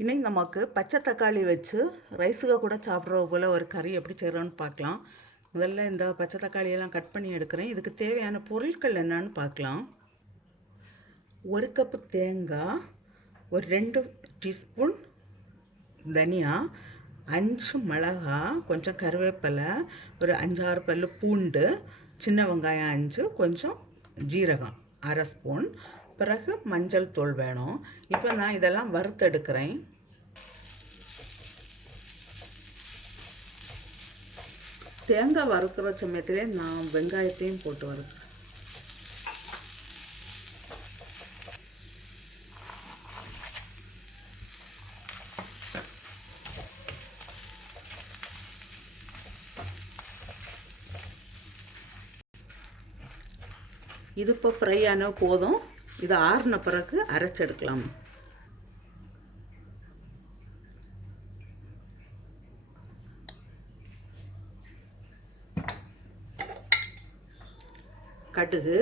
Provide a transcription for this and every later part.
இன்னைக்கு நமக்கு பச்சை தக்காளி வச்சு ரைஸுக்கு கூட சாப்பிட்ற போல் ஒரு கறி எப்படி செய்கிறோன்னு பார்க்கலாம். முதல்ல இந்த பச்சை தக்காளியெல்லாம் கட் பண்ணி எடுக்கிறேன். இதுக்கு தேவையான பொருட்கள் என்னன்னு பார்க்கலாம். 1 கப்பு தேங்காய், ஒரு 2 டீஸ்பூன் தனியா, 5 மிளகா, கொஞ்சம் கருவேப்பிலை, ஒரு 5-6 பல்லு பூண்டு, சின்ன வெங்காயம் 5, கொஞ்சம் ஜீரகம் 1/2 ஸ்பூன், பிறகு மஞ்சள் தூள் வேணும். இப்போ நான் இதெல்லாம் வறுத்தெடுக்கிறேன். தேங்காய் வறுக்கிற சமயத்திலே நான் வெங்காயத்தையும் போட்டு வறுக்கிறேன். இது இப்போ ஃப்ரை ஆன போதும். இது ஆறின பிறகு அரைச்செடுக்கலாம். கடுகு,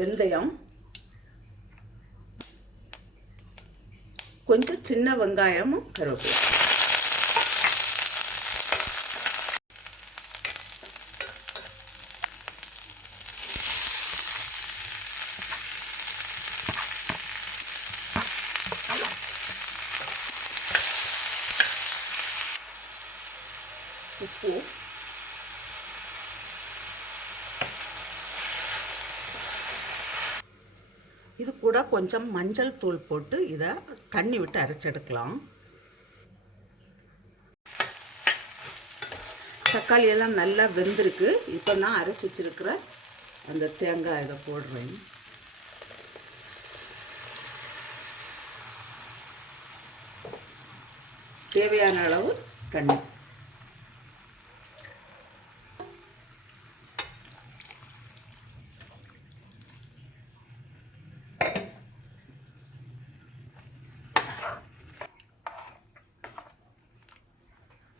வெந்தயம், கொஞ்சம் சின்ன வெங்காயமும் கருவேப்பிலை. உப்பு, இது கூட கொஞ்சம் மஞ்சள் தூள் போட்டு இதை தண்ணி விட்டு அரைச்செடுக்கலாம். தக்காளி எல்லாம் நல்லா வெந்திருக்கு. இப்போ நான் அரைச்சி வச்சிருக்கிற அந்த தேங்காய் இதை போடுறேன். தேவையான அளவு தண்ணி.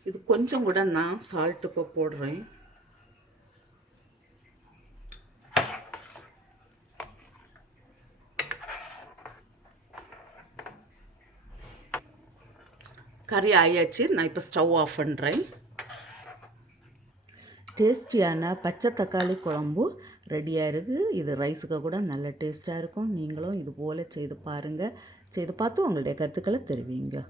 இது கொஞ்சம் கூட நான் சால்ட்டு இப்போ போடுறேன். கறி ஆயாச்சு. நான் இப்போ ஸ்டவ் ஆஃப் பண்ணுறேன். டேஸ்டியான பச்சை தக்காளி குழம்பு ரெடியாக இருக்குது. இது ரைஸுக்கு கூட நல்ல டேஸ்ட்டாக இருக்கும். நீங்களும் இது போல் செய்து பாருங்கள். செய்து பார்த்து உங்களுடைய கருத்துக்களை தெரிவிங்க.